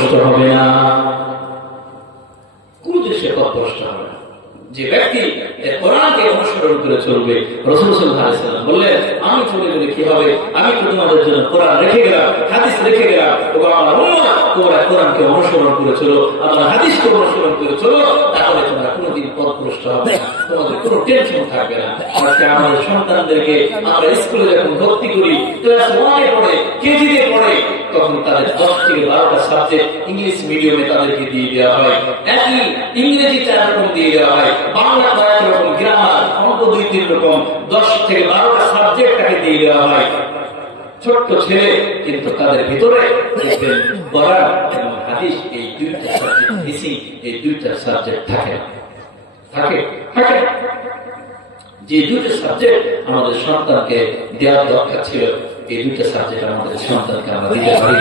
পথভ্রষ্ট হবে না, কোন দেশে পথভ্রষ্ট হবে না। যে ব্যক্তি কোরআনকে অনুসরণ করে চলবে, রাসূল সাল্লাল্লাহু আলাইহি ওয়াসাল্লাম বললেন, আমি চলে গেলে কি হবে, আমি তো তোমাদের জন্য কোরআন রেখে গেলাম, হাদিস রেখে গেলাম, এবং আমার উম্মত তোমরা কোরআনকে অনুসরণ করে চলো, আমার হাদিসকে অনুসরণ করে চলো, তাহলে তোমরা কোনোদিন পথভ্রষ্ট হবে না, তোমাদের কোনো টেনশন থাকবে না। আজকে আমাদের সন্তানদেরকে আমরা স্কুলে যখন ভর্তি করি, ক্লাস 1-এ পড়ে, কেজিতে পড়ে, তখন তাদের 10 থেকে 12টা সাবজেক্ট ইংলিশ মিডিয়ামে তাদেরকে দিয়ে দেওয়া হয়, একই ইংরেজি 4 রকম দিয়ে দেওয়া হয়, বাংলা 1 রকম, গ্রামার, অঙ্ক 2-3 রকম, 10 থেকে 12টা সাবজেক্ট তাকে দিয়ে দেওয়া হয়। ছোট্ট ছেলে, কিন্তু তাদের ভিতরে দেখবেন কোরআন এবং হাদিস এই 2টা সাবজেক্ট মিসিং, এই 2টা সাবজেক্ট থাকে না, থাকে যে 2টা সাবজেক্ট আমাদের সন্তানকে দেওয়ার দরকার ছিল, এই 2টা সাবজেক্ট আমাদের সন্তানকে আমরা দিতে পারি।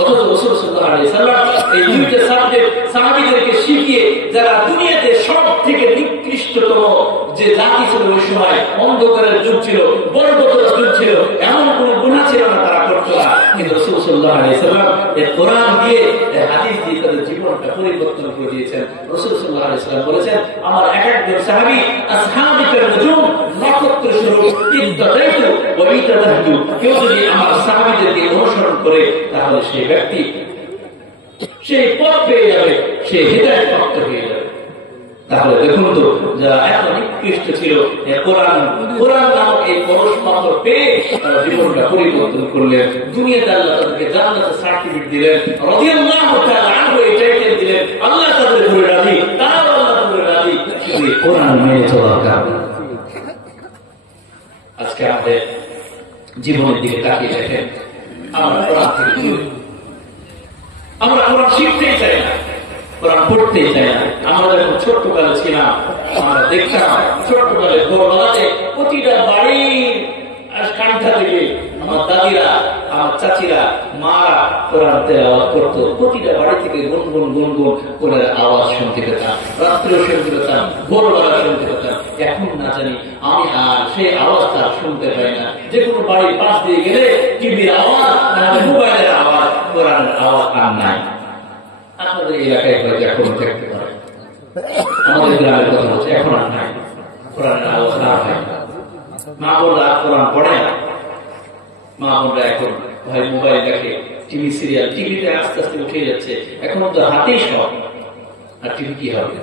অথচ রাসূল সাল্লাল্লাহু আলাইহি ওয়াসাল্লাম এই 2টা সাবজেক্ট সাহাবীদেরকে শিখিয়ে, যারা দুনিয়াতে সব থেকে নিকৃষ্টতম যে জাতি ছিল ওই সময়, অন্ধকারের যুগ ছিল, বর্বরতার যুগ ছিল, এমন কোন গুনাহ ছিল না তারা করতো না, কিন্তু রাসূল সাল্লাল্লাহু আলাইহি ওয়াসাল্লাম এই কোরআন দিয়ে, এই হাদিস দিয়ে তাদের জীবনটা পরিবর্তন করে দিয়েছেন। রাসূল সাল্লাল্লাহু আলাইহি ওয়াসাল্লাম বলেছেন, আমার একজন সাহাবী আসহাবিকার নজুম, নক্ষত্র স্বরূপ, ইত্তাদাইতু ওয়া ইত্তাদাহতু, কেউ যদি আমার সাহাবীদেরকে অনুসরণ করে, তাহলে সেই ব্যক্তি সেই পথ পেয়ে যাবে, সে হিদায়াত প্রাপ্ত হয়ে যাবে। তাহলে দেখুন তো, যারা এত নিকৃষ্ট ছিল, কোরআন নামক এই পরশ পাথর পেয়ে তারা জীবনটা পরিবর্তন করলেন। দুনিয়াতে আল্লাহ তাদেরকে জান্নাতের সার্টিফিকেট দিলেন, রাদিয়াল্লাহু তাআলা আনহু এই টাইটেল দিলেন, আল্লাহ তাদের উপরে রাজি, তারাও আল্লাহর উপরে রাজি, শুধু কোরআন মেনে চলার কারণে। আজকে আমাদের জীবনের দিকে তাকিয়ে দেখেন, আমরা কোরআন থেকে দূরে, আমরা কোরআন শিখতেই চাই না, কোরআন পড়তেই চাই না। আমরা যখন ছোট্টকালে ছিলাম, আমরা দেখতাম ছোট্টকালে ভোরবেলাতে প্রতিটা বাড়ির কান্ঠা থেকে আমার দাদিরা, আমার চাচিরা, মারা কোরআন তেলাওয়াত করতো, প্রতিটা বাড়ি থেকে গুনগুন গুনগুন করে আওয়াজ শুনতে পেতাম, রাত্রেও শুনতে পেতাম, ভোরবেলা শুনতে পেতাম। এখন না জানি আমি আর সেই আওয়াজটা শুনতে পাই না। যে কোনো বাড়ির পাশ দিয়ে গেলে টিভির আওয়াজ, মোবাইলের আওয়াজ, কোরআনের আওয়াজ আর নাই। আপনাদের এলাকায় হয়তো এখন দেখতে পারে, আমাদের গ্রামের কথা হচ্ছে এখন আর নাই, কোরআনের আওয়াজ না হয়। মা বোনরা কোরআন পড়ে না, মা বোনরা এখন ভাই মোবাইল দেখে, টিভি সিরিয়াল, টিভিতে আস্তে আস্তে উঠে যাচ্ছে, এখন তো হাতেই সব, আর টিভি কি হবে?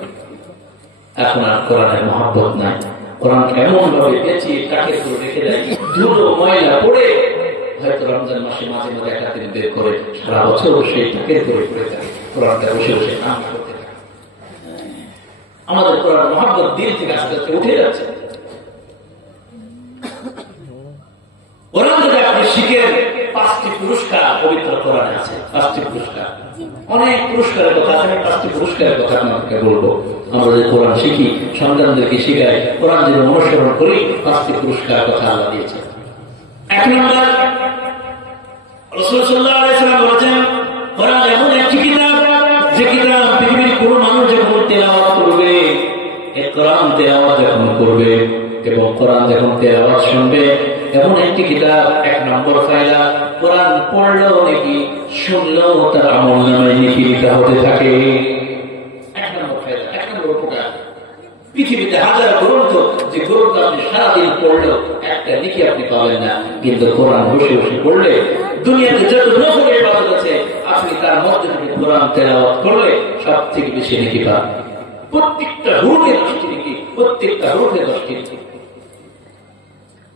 এখন আর কোরআনের মহব্বত নাই। কোরআন এমন ভাবে পেঁচিয়ে কাঠের করে রেখে দেয়, ধুলো ময়লা পড়ে, হয়তো রমজান মাসে মাঝে মাঝে একাদিন বের করে সারা বছর সেই টাকের করে পড়ে থাকে, কোরআনটা বসে বসে নাম করতে থাকে। আমাদের কোরআন মহব্বত দিল থেকে আস্তে আস্তে উঠে যাচ্ছে। কোরআন যদি আপনি শিখেন, 5টি পুরস্কার পবিত্র কোরআনে আছে, 5টি পুরস্কার, অনেক পুরস্কারের কথা আছে। 5টি পুরস্কারের কথা আপনাকে বলবো। আমরা যদি কোরআন শিখি, সন্তানদেরকে শিখাই, কোরআন যদি অনুসরণ করি, 5টি পুরস্কারের কথা আল্লাহ দিয়েছে। 1 নম্বর, রাসূল সাল্লাল্লাহু আলাইহি ওয়াসাল্লাম বলেছেন, কোরআন এমন একটি কিতাব, যে কিতাব পৃথিবীর কোনো মানুষ যখন তেলাওয়াত করবে, এই কোরআন তেলাওয়াত যখন করবে এবং কোরআন যখন তেলাওয়াত শুনবে, এমন একটি কিতাব, 1 নম্বর ফায়দা, কোরআন পড়লেও নাকি, শুনলেও তার আমলনামায় নেকি লিখা হতে থাকে। 1 নম্বর ফায়দা, 1 নম্বর উপকার। পৃথিবীতে হাজার গ্রন্থ, যে গ্রন্থ আপনি সারাদিন পড়লেও একটা নেকি আপনি পাবেন না, কিন্তু কোরআন বসে বসে পড়লে দুনিয়াতে যত নফল ইবাদত আছে, আপনি তার মধ্যে থেকে কোরআন তেলাওয়াত করলে সব থেকে বেশি নেকি পাবেন। প্রত্যেকটা রুহে 10টি নেকি, প্রত্যেকটা রুহে 10টি নেকি।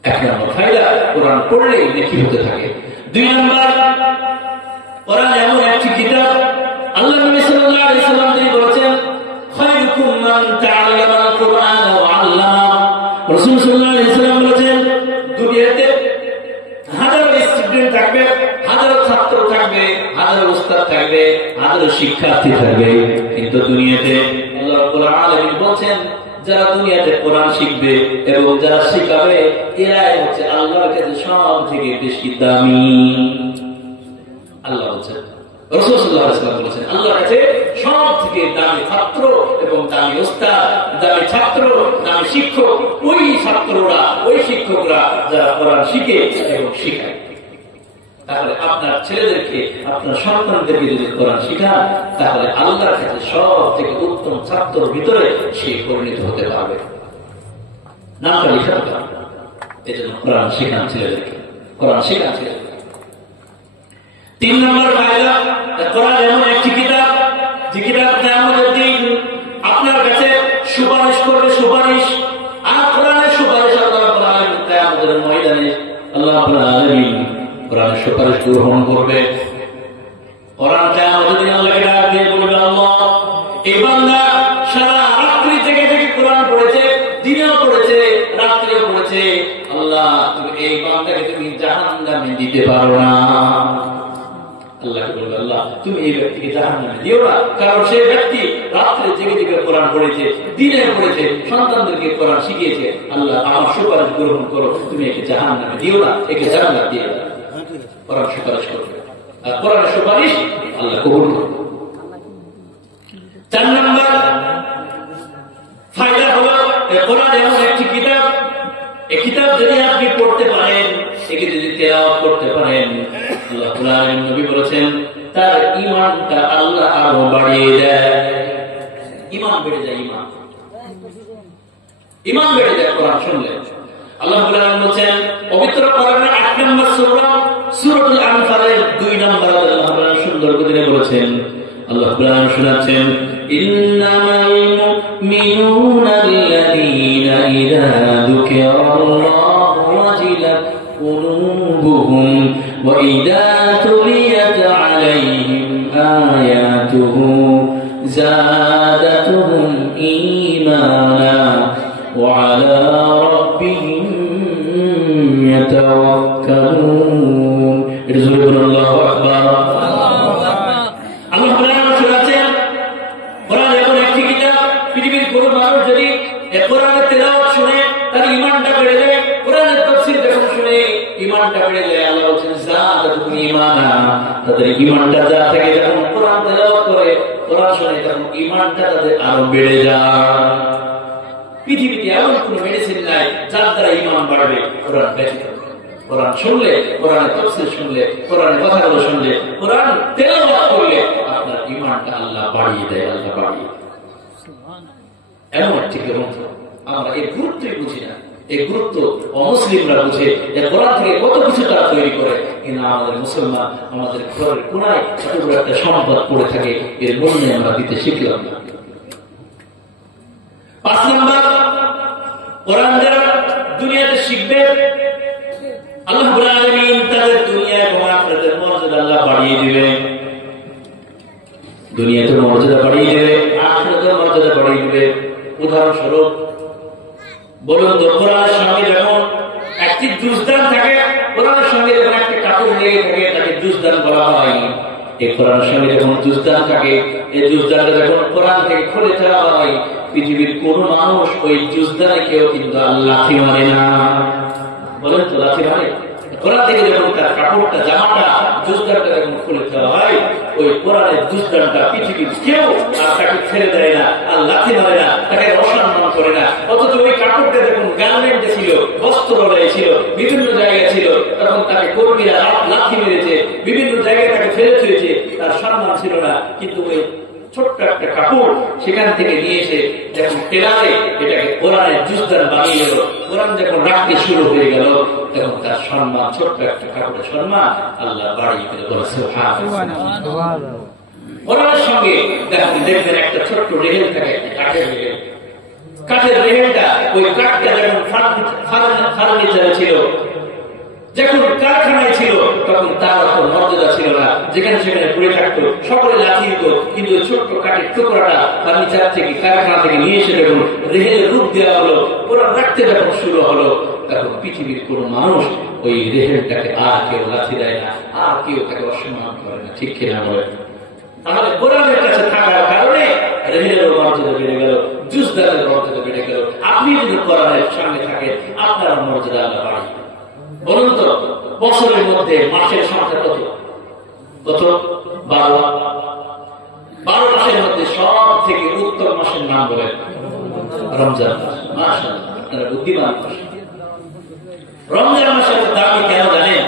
1 নম্বর ফায়দা, কোরআন পড়লে নেকি হতে থাকে। 2 নম্বর, কোরআন এমন একটি কিতাব, আল্লাহ নবী সাল্লাল্লাহু আলাইহি ওয়াসাল্লাম তিনি বলেছেন, খায়রুকুম মান তাআল্লামাল কুরআন ওয়া আল্লামা। রাসূল সাল্লাল্লাহু আলাইহি ওয়াসাল্লাম বলেছেন, দুনিয়াতে হাজার স্টুডেন্ট থাকবে, হাজার ছাত্র থাকবে, হাজার উস্তাদ থাকবে, হাজার শিক্ষার্থী থাকবে, কিন্তু দুনিয়াতে আল্লাহ রাব্বুল আলামিন বলেন, যারা দুনিয়াতে কোরআন শিখবে এবং যারা শিখাবে, এরাই হচ্ছে আল্লাহর কাছে সব থেকে বেশি দামি। আল্লাহ বলেছেন, রাসূল সাল্লাল্লাহু আলাইহি ওয়াসাল্লাম বলেছেন, আল্লাহর কাছে সব থেকে দামি ছাত্র এবং দামি উস্তাদ, দামি ছাত্র, দামি শিক্ষক ওই ছাত্ররা, ওই শিক্ষকরা যারা কোরআন শিখে এবং শিখায়। তাহলে আপনার ছেলেদেরকে, আপনার সন্তানদেরকে যদি কোরআন শিখান, তাহলে আল্লাহর কাছে সব থেকে উত্তম ছাত্রর ভিতরে সে পরিণত হতে পারবে, নামটা লিখাতে পারবে। এই জন্য কোরআন শিখান ছেলেদেরকে, কোরআন শিখান ছেলেদেরকে। 3 নম্বর ফায়দা, কোরআন এমন একটি কিতাব যে কিতাব কিয়ামতের দিন আপনার কাছে সুপারিশ করবে, সুপারিশ। আর কোরআনের সুপারিশ আল্লাহ রাব্বুল আলামিন কিয়ামতের ময়দানে আল্লাহ রাব্বুল আলামিন কোরআনের সুপারিশ গ্রহণ করবে। কোরআন কিয়ামতের দিন আল্লাহকে ডাক দিয়ে বলবে, আল্লাহ, এই বান্দা সারা রাত্রি জেগে জেগে কোরআন পড়েছে, দিনেও পড়েছে, রাত্রিও পড়েছে, আল্লাহ তুমি এই বান্দাকে তুমি জাহান্নামে দিতে পারো না। আল্লাহকে বলবে, আল্লাহ তুমি এই ব্যক্তিকে জাহান্নামে দিও না, কারণ সেই ব্যক্তি রাত্রে জেগে জেগে কোরআন পড়েছে, দিনে পড়েছে, সন্তানদেরকে কোরআন শিখিয়েছে। আল্লাহ আমার সুপারিশ গ্রহণ করো, তুমি একে জাহান্নামে দিও না, একে জান্নাত দিও না। কোরআন সুপারিশ করবে, আর কোরআনের সুপারিশ আল্লাহ কবুল করবে। 4 নম্বর ফায়দা হলো, কোরআন এমন একটি কিতাব, এই কিতাব যদি আপনি পড়তে পারেন, একে যদি তেলাওয়াত করতে পারেন, আল্লাহ কোরআনের নবী বলেছেন তার ঈমানটা আল্লাহ আরো বাড়িয়ে দেয়। ঈমান বেড়ে যায়, ঈমান বেড়ে যায় কোরআন শুনলে। আল্লাহ কোরআন বলেন পবিত্র কোরআনের 8 নম্বর সূরা সূরাতুল আনফালের 2 নম্বর আল্লাহ কোরআন সুন্দর করে বলেছেন, আল্লাহ কোরআন শোনাচ্ছেন, ইন্নামাল মুমিনুনা আল্লাযীনা ইযা যুকিরাল্লাহু ওয়াজিলাত কুলুবুহুম ওয়া ইযা তুলিয়াত আলাইহিম আয়াতুহু যাদাতুহুম ঈমানা ওয়া আলা রাব্বিহিম ইয়াতাওয়াক্কালুন। এটা জোরে বলুন আল্লাহু আকবার। আল্লাহ কোরআন শোনাচ্ছেন, কোরআন এমন একটি কিতাব, পৃথিবীর কোন মানুষ যদি কোরআনের তেলাওয়াত শুনে তার ঈমানটা বেড়ে যায়, কোরআনের তাফসীর যখন শুনে ঈমানটা বেড়ে যায়, আল্লাহ বলেন যাদাতুহুম ঈমানা, তাদের ঈমানটা যা থেকে যখন কোরআন তেলাওয়াত করে, কোরআন শুনে, তখন ঈমানটা তাদের আরো বেড়ে যায়। পৃথিবীতে এমন কোন মেডিসিন নাই যার দ্বারা ঈমান বাড়বে কোরআন ব্যতীত। কোরআন শুনলে, কোরআনের তাফসীর শুনলে, কোরআনের কথাগুলো শুনলে, কোরআন তেলাওয়াত করলে আপনার ঈমানটা আল্লাহ বাড়িয়ে দেয়, আল্লাহ বাড়িয়ে দেয়। এমন একটি গ্রন্থ, আমরা এর গুরুত্বই বুঝি না। এই গুরুত্ব অমুসলিমরা বুঝে, এর কোরআন থেকে কত কিছু তারা তৈরি করে, কিন্তু আমাদের মুসলমান আমাদের ঘরের কোনায় এতগুলো একটা সম্পদ পড়ে থাকে, এর মূল্য আমরা দিতে শিখলাম না। 5 নম্বর, কোরআন যারা দুনিয়াতে শিখবে, আল্লাহ রাব্বুল আলামিন তাদের দুনিয়া এবং আখিরাতের মর্যাদা আল্লাহ বাড়িয়ে দিবে। দুনিয়াতে মর্যাদা বাড়িয়ে দেবে, আখিরাতের মর্যাদা বাড়িয়ে দিবে। উদাহরণস্বরূপ বলুন তো, কোরআনের সঙ্গে যখন একটি জুজদান থাকে, কোরআনের সঙ্গে যখন একটি কাপড় লেগে থাকে, তাকে জুজদান বলা হয়। এই কোরআনের সঙ্গে যখন জুজদান থাকে, এই জুজদানটা যখন কোরআন থেকে খুলে ফেলা হয়, পৃথিবীর কোন মানুষ ওই জুজদানে কেউ কিন্তু লাথি মারে না। বলেন তো, লাথি মারে? কোরআন থেকে যখন তার কাপড়টা, জামাটা, জুজদানটা যখন খুলে ফেলা হয়, ওই কোরআনের জুজদানটা পৃথিবীর কেউ আর তাকে ছেড়ে দেয় না, আর লাথি মারে না, তাকে অসম্মান করে না। অথচ ওই কাপড়টা যখন গার্মেন্টে ছিল, বস্ত্রালয়ে ছিল, বিভিন্ন জায়গায় ছিল, তখন তাকে কর্মীরা লাথি মেরেছে, বিভিন্ন জায়গায় তাকে ফেলে থুয়েছে, তার সম্মান ছিল না। কিন্তু ওই ছোট্ট একটা কাপড় সেখান থেকে নিয়ে এসে যখন টেলারে এটাকে কোরআনের জুজদান বানিয়ে গেল, কোরআন যখন রাখতে শুরু হয়ে গেল, তখন তার সম্মান, ছোট্ট একটা কাপড়ের সম্মান আল্লাহ বাড়িয়ে দিল। কোরআনের সঙ্গে দেখবেন একটা ছোট্ট রেহেল থাকে, কাঠের রেহেল। কাঠের রেহেলটা, ওই কাঠটা যখন ফার্নিচারে ছিল, যখন কারখানায় ছিল, তখন তার অত মর্যাদা ছিল না, যেখানে সেখানে পড়ে থাকতো, সকলে লাথি দিত। কিন্তু ছোট্ট কাঠের টুকরাটা ফার্নিচার থেকে, কারখানা থেকে নিয়ে এসে যখন রেহেলের রূপ দেওয়া হলো, কোরআন রাখতে যখন শুরু হলো, তখন পৃথিবীর কোন মানুষ ওই রেহেলটাকে আর কেউ লাথি দেয় না, আর কেউ তাকে অসম্মান করে না। ঠিক কিনা বলেন? আমাদের কোরআনের কাছে থাকার কারণে রেহেলের মর্যাদা বেড়ে গেল, জুজদানের মর্যাদা বেড়ে গেল। আপনি যদি কোরআনের সামনে থাকেন, আপনার মর্যাদা আল্লাহ বাড়িয়ে। বলুন তো, বছরের মধ্যে মাসের সংখ্যা কত? কত? 12। 12 মাসের মধ্যে সব থেকে উত্তম মাসের নাম বলেন রমজান মাস। মাশাআল্লাহ, আপনারা বুদ্ধিমান। রমজান মাসের দাবি কেন জানেন?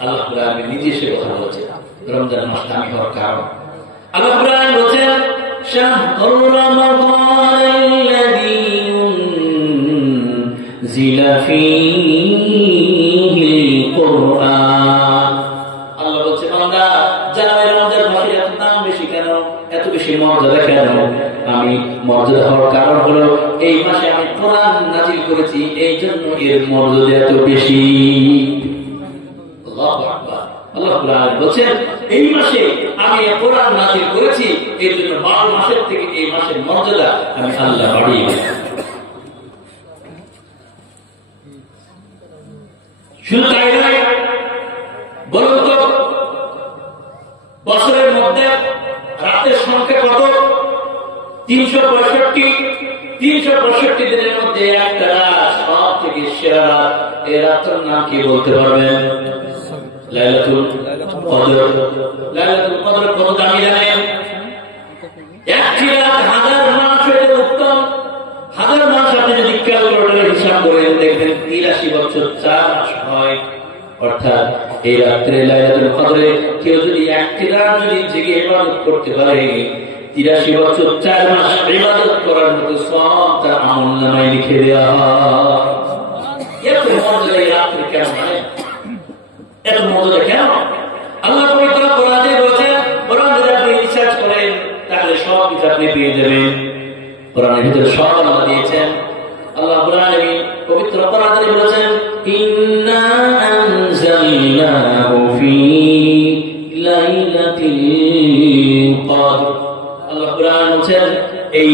আল্লাহ রাব্বুল আলামিন নিজে সে কথা বলেছেন রমজান মাস দামি হওয়ার কারণ। আল্লাহ রাব্বুল আলামিন বলেছেন শাহরু রমাদানাল্লাযী উনজিলা ফীহিল কুরআন। আল্লাহ বলছে বান্দা জানো রমজান মাসের এত দাম বেশি কেন, এত বেশি মর্যাদা কেন? আমি মর্যাদা হওয়ার কারণ হলো এই মাসে আমি কোরআন নাযিল করেছি, এই জন্য এর মর্যাদা এত বেশি। আল্লাহু আকবার। আল্লাহ রাব্বুল আলামিন বলেন এই মাসে আমি কোরআন নাযিল করেছি, এর জন্য 12 মাসের থেকে এই মাসের মর্যাদা আমি আল্লাহ বাড়িয়ে দিয়েছি। শুধু তাই নয়, বলুন তো বছরের মধ্যে রাতের সংখ্যা কত? 365। 365 দিনের মধ্যে একটা রাত সব থেকে সেরা রাত, এই রাতের নাম কি বলতে পারবেন? লাইলাতুল কদর। লাইলাতুল কদর কত দামি জানেন? একটি রাত 1000 মাস হতে উত্তম। 1000 মাস আপনি যদি ক্যালকুলেটরে হিসাব করেন দেখবেন 83 বছর 4 মাস হয়। অর্থাৎ এই রাত্রে লাইলাতুল কদরে কেউ যদি একটি রাত যদি জেগে ইবাদত করতে পারে 83 বছর 4 মাস ইবাদত করার মতো সওয়াব তার আমলনামায় লিখে দেওয়া হয়। এত মর্যাদা এই রাত্রে কেন? এত মর্যাদা কেন? আল্লাহ পবিত্র কোরআনে বলেছেন, কোরআন যদি আপনি রিসার্চ করেন তাহলে সব কিছু আপনি পেয়ে যাবেন। কোরআনের ভিতরে সব আল্লাহ দিয়েছেন। আল্লাহ রাব্বুল আলামিন পবিত্র কোরআনে বলেছেন ইন্না আনজালনাহু ফি লাইলাতিল কদর। আল্লাহ কোরআন বলেন এই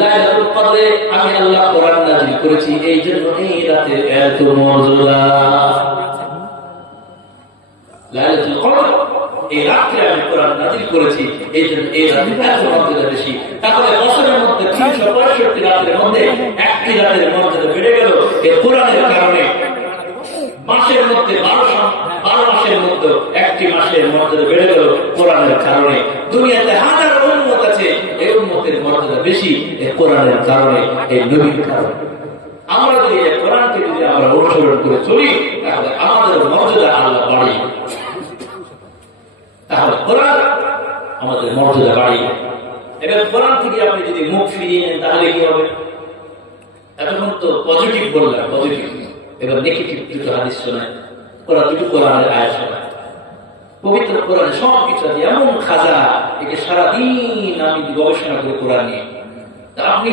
লাইলাতুল কদরে আমি আল্লাহ কোরআন নাযিল করেছি, এই জন্য এই রাতের এত মর্যাদা। লাইলাতুল কদর এই রাতে আমি কোরআন নাযিল করেছি, এই জন্য এই রাতের এত মর্যাদা বেশি। তাহলে বছরের মধ্যে 365 রাতের মধ্যে একটি রাতের মর্যাদা বেড়ে গেল এই কোরআনের কারণে। মাসের মধ্যে 12 মাসের মধ্যে একটি মাসের মর্যাদা বেড়ে গেল কোরআনের কারণে। দুনিয়াতে হাজার উম্মত আছে, এই উম্মতের মর্যাদা বেশি এই কোরআনের কারণে, এই নবীর কারণে। আমরা যদি এই কোরআনকে যদি আমরা অনুসরণ করে চলি তাহলে আমাদের মর্যাদা আল্লাহ বাড়িয়ে, তাহলে কোরআন আমাদের মর্যাদা বাড়িয়ে। এবার কোরআন থেকে আপনি যদি মুখ ফিরিয়ে নেন তাহলে কি হবে? এতক্ষণ তো পজিটিভ বললাম, পজিটিভ। এবার নেগেটিভ দুটো হাদিস শোনায়, ওরা দুটো কোরআনের আয়াত শোনায়। পবিত্র কোরআনে সব কিছু আছে, এমন খাজানা, একে সারাদিন আমি গবেষণা করে কোরআন নিয়ে আপনি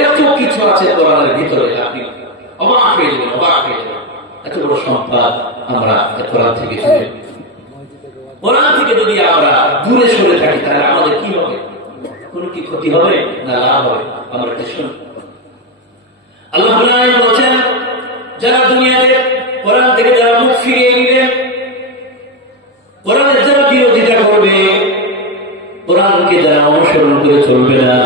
এত কিছু আছে কোরআনের ভিতরে, আপনি অবাক হয়ে যাবেন, অবাক হয়ে যাবেন। এত বড় সম্পদ আমরা কোরআন থেকে চলে। কোরআন থেকে যদি আমরা দূরে সরে থাকি তাহলে আমাদের কি হবে? কোনো কি ক্ষতি হবে না লাভ হবে? আমরা এটা শুনি। আল্লাহ বলছেন যারা দুনিয়াতে কোরআন থেকে যারা মুখ ফিরিয়ে নিবে, কোরআনের যারা বিরোধিতা করবে, কোরআনকে যারা অনুসরণ করে চলবে না,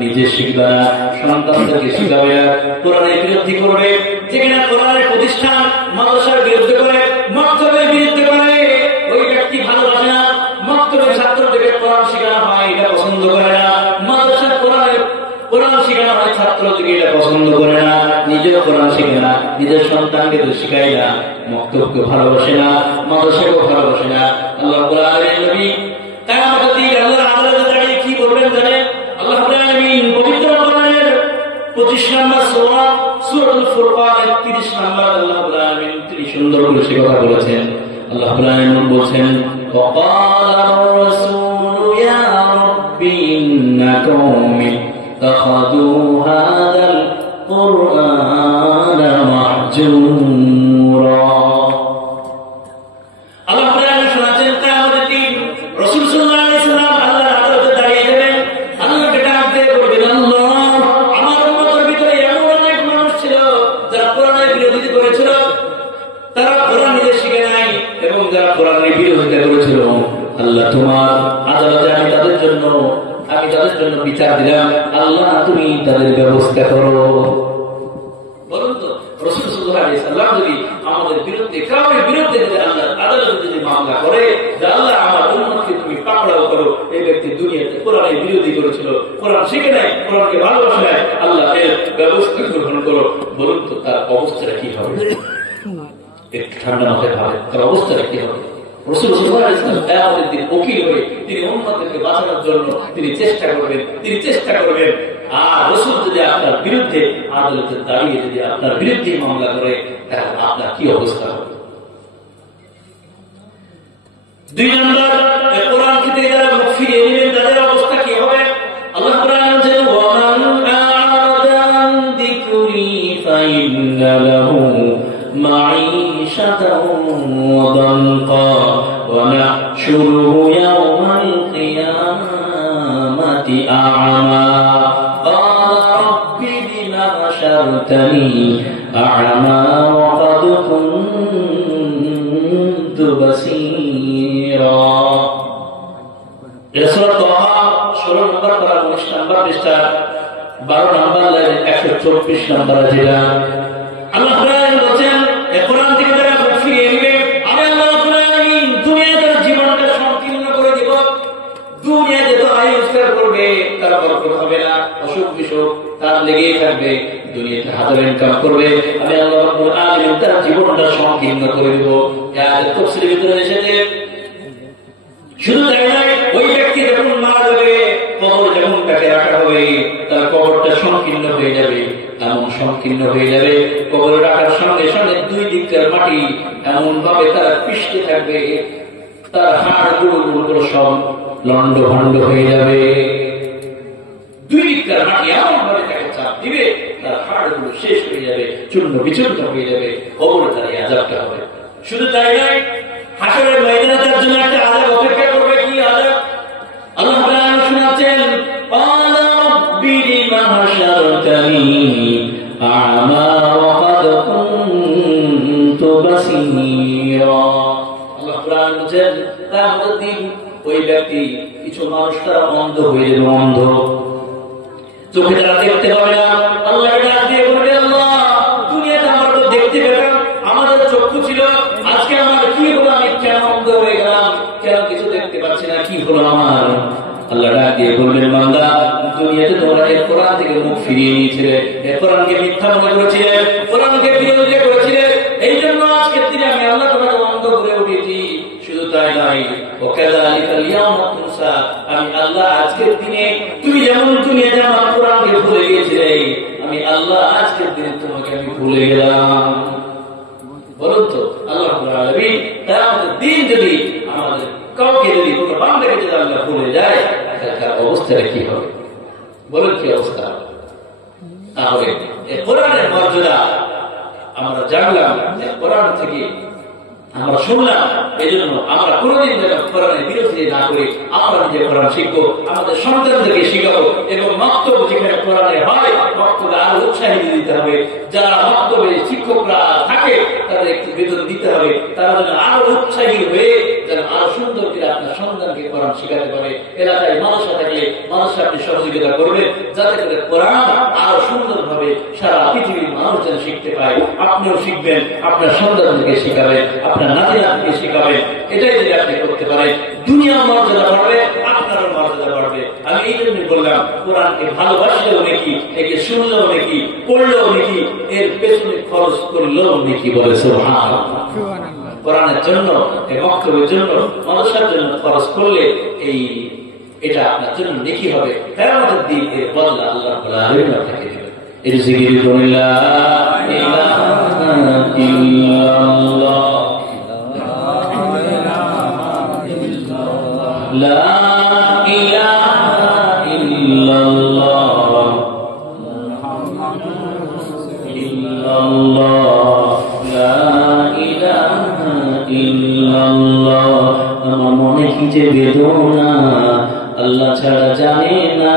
নিজে শিখবে না, সন্তানদেরকে শিখাবে না, কোরআনের বিরোধী করবে, যেখানে কোরআনের প্রতিষ্ঠান মাদ্রাসার বিরুদ্ধে করে, মক্তবের বিরুদ্ধে করে, ওই ব্যক্তি ভালোবাসে না। মক্তবের ছাত্রদেরকে কোরআন শেখানো হয়, এটা পছন্দ করে না। মাদ্রাসার কোরআন শেখানো হয়, ছাত্রদেরকে এটা পছন্দ করে না। নিজেও কোরআন শিখে না, নিজের সন্তানকে তো শিখায় না। মক্তবকে ভালোবাসে না, মাদ্রাসাকেও ভালোবাসে না। আল্লাহ রাব্বুল আলামিন নবী কিয়ামতের দিন আল্লাহর আদালতে দাঁড়িয়ে কি বলবেন জানেন? আল্লাহ রাব্বুল আলামিন পবিত্র কোরআনের 25 নম্বর সূরা সূরাতুল ফুরকানের 30 নম্বর আল্লাহ রাব্বুল আলামিন তিনি সুন্দর করে সে কথা বলেছেন। আল্লাহ রাব্বুল আলামিন বলেছেন ওয়াকালা রাসূলু ইয়া রাব্বি ইন্না কওমি তাখাযু হাযাল কুরআনা মাহজুরা। আল্লাহ তাআলা শোনাচ্ছেন কিয়ামতের দিন রাসূল সাল্লাল্লাহু আলাইহি ওয়াসাল্লাম আল্লাহর আদালতে দাঁড়িয়ে যাবেন। আল্লাহকে ডাক দিয়ে বলবেন, আল্লাহ আমার উম্মতের ভিতরে এমন অনেক মানুষ ছিল যারা কোরআনের বিরোধিতা করেছিল, তারা কোরআন নিজে শিখে নাই এবং যারা কোরআনের বিরোধিতা করেছিল, আল্লাহ তোমার আদালতে আমি তাদের জন্য বিচার দিলাম। আল্লাহ তুমি তাদের ব্যবস্থা করো। বলুন তো রাসূল সাল্লাল্লাহু আলাইহি ওয়াসাল্লাম যদি আমাদের বিরুদ্ধে কাউকে বিরুদ্ধে যদি আল্লাহর আদালতে যদি মামলা করে যে আল্লাহ আমার উম্মতকে তুমি পাকড়াও করো, এই ব্যক্তি দুনিয়াতে কোরআনের বিরোধী করেছিল, কোরআন শিখে নাই, কোরআনকে ভালোবাসে নাই, আল্লাহ এর ব্যবস্থা গ্রহণ করো। বলুন তো তার অবস্থাটা কি হবে? একটু ঠান্ডা মাথায় ভাবে তার অবস্থাটা কি হবে। রাসূল সাল্লাল্লাহু আলাইহি ওয়াসাল্লাম কিয়ামতের দিন উকিল হয়ে তিনি উম্মতকে বাঁচানোর জন্য তিনি চেষ্টা করবেন। আর রাসূল যদি আপনার বিরুদ্ধে আদালতে দাঁড়িয়ে যদি আপনার বিরুদ্ধে মামলা করে তাহলে আপনার কি অবস্থা হবে। 2 নম্বর, কোরআন থেকে যারা মুখ ফিরিয়ে নেবেন তাদের অবস্থা কি হবে। আল্লাহ কোরআনে বলেন ওয়ামান আ'রাদা আন যিকরি ফাইন্না লাহু মাঈশাতান দানকা ওয়া নাহশুরুহু ইয়াওমাল কিয়ামাতি আ'মা ক্বালা রাব্বি বিমা হাশারতানি আ'মা ওয়া ক্বাদ কুনতু বাসীরা। সূরা তাহা 16 নম্বর পারা 19 নম্বর পৃষ্ঠা 12 নম্বর লাইন 124 নম্বর যেটা আল্লাহ তাআলা বলেন এই কোরআন থেকে যারা ফিরে নেবে আমি আল্লাহ রাব্বুল আলামিন দুনিয়াতে জীবনটা সংকীর্ণ করে দেব। দুনিয়াতে তো আয়ুষ্কার করবে তার বরকত হবে না, অসুখ বিসুখ তার লেগেই থাকবে, দুনিয়াতে হাজার ইনকাম করবে, আমি আল্লাহ রাব্বুল আলামিন তার জীবনটা সংকীর্ণ করে দেব। এর তাফসীরের ভিতরে এসেছে শুধু তাই নয়, ওই ব্যক্তি যখন মারা যাবে কবর যখন তাকে রাখা হবে তার কবরটা সংকীর্ণ হয়ে যাবে, এমন সংকীর্ণ হয়ে যাবে কবরে রাখার সঙ্গে সঙ্গে 2 দিককার মাটি এমন ভাবে তারা পিষতে থাকবে, তার হাড় গুলো সব লন্ড ভন্ড হয়ে যাবে। 2 দিককার মাটি এমন ভাবে তাকে চাপ দিবে তার হাড় গুলো শেষ হয়ে যাবে, চূর্ণ বিচূর্ণ হয়ে যাবে, কবরে তার আযাবটা হবে। শুধু তাই নয়, হাসরের ময়দানে তার জন্য একটা আযাব অপেক্ষা করবে। কি আযাব? আল্লাহ তাআলা শোনাচ্ছেন ক্বালা রাব্বি লিমা হাশারতানি আ'মা ওয়া ক্বাদ কুনতু বাসীরা। আল্লাহ তাআলা বলেন কিয়ামতের দিন ওই ব্যক্তি, কিছু মানুষ তারা অন্ধ হয়ে যাবে, অন্ধ চোখে তারা দেখতে পাবে না। আল্লাহ ডাক দিয়ে বলবে আল্লাহ দুনিয়াতে আমরা তো দেখতে পেতাম, আমাদের চক্ষু ছিল, আজকে আমার কি হলো, আমি কেন অন্ধ হয়ে গেলাম, কেন কিছু দেখতে পাচ্ছি না, কি হলো আমার। আল্লাহ ডাক দিয়ে বলবেন বান্দা দুনিয়াতে তোমরা এই কোরআন থেকে মুখ ফিরিয়ে নিয়েছিলে, এই কোরআনকে মিথ্যা মনে করেছিলে, কোরআনকে বিরোধিতা করেছিলে, এই জন্য আজকের দিনে আমি আল্লাহ তোমাকে অন্ধ করে উঠেছি। শুধু তাই নয়, ওয়াকাযালিকাল ইয়াওমা তুনসা, আমি আল্লাহ আজকের দিনে তুমি যেমন দুনিয়াতে আমার কোরআনকে ভুলে গিয়েছিলে, আমি আল্লাহ আজকের দিনে তোমাকে আমি ভুলে গেলাম। বলুন তো আল্লাহ রাব্বুল আলামিন কিয়ামতের দিন যদি আমাদের কাউকে যদি কোনো বান্দাকে যদি আল্লাহ ভুলে যায় তার অবস্থাটা কি হবে? বলুন কি অবস্থা হবে? তাহলে এই কোরআনের মর্যাদা আমরা জানলাম, কোরআন থেকে আমরা শুনলাম, এই জন্য আমরা কোনদিন কোরআনের বিরোধী না করে আমরা নিজে কোরআন শিখবো, আমাদের সন্তানদেরকে শিখাবো, এবং বক্তব্য যেখানে কোরআনে হয় বক্তব্য আরো উৎসাহী দিতে হবে। যারা বক্তব্যে শিক্ষকরা থাকে তাদের একটু বেতন দিতে হবে, তারা যেন আরো উৎসাহী হয়ে যেন আরো সুন্দর করে আপনার সন্তানকে কোরআন শিখাতে পারে। এলাকায় মাদ্রাসা থাকলে মাদ্রাসা আপনি সহযোগিতা করবেন যাতে করে কোরআন আরো সুন্দর ভাবে সারা পৃথিবীর মানুষ যেন শিখতে পায়। আপনিও শিখবেন, আপনার সন্তানদেরকে শিখাবেন, আপনার নাতি-নাতনিকে শিখাবেন। এটাই যদি আপনি করতে পারেন দুনিয়ার মর্যাদা বাড়বে, আপনারও মর্যাদা বাড়বে। আমি এই জন্য বললাম কোরআনকে ভালোবাসলেও নাকি, একে শুনলেও নাকি, পড়লেও নাকি, এর পেছনে খরচ করলেও নাকি। বলে সুবহানাল্লাহ। কোরআনের জন্য, এই বক্তব্যের জন্য, মাদ্রাসার জন্য খরচ করলে এটা আপনার জন্য নেকি হবে। কিয়ামতের দিন এর বদলা আল্লাহ রাব্বুল আলামিন আপনাকে দেবেন। এই জিকির করুন লা ইলাহা ইল্লাল্লাহ, লা ইলাহা ইল্লাল্লাহ, ইল্লাল্লাহ, লা ইলাহা ইল্লাল্লাহ। আমার মনে কি যে বেদনা আল্লাহ ছাড়া জানে না,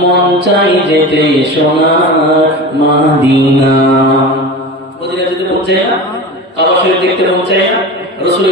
মন চাই যেতে সোনার মদিনা। মদিনা যেতে মন চাই না, কাবা শরীফ দেখতে মন চাই না, রাসূল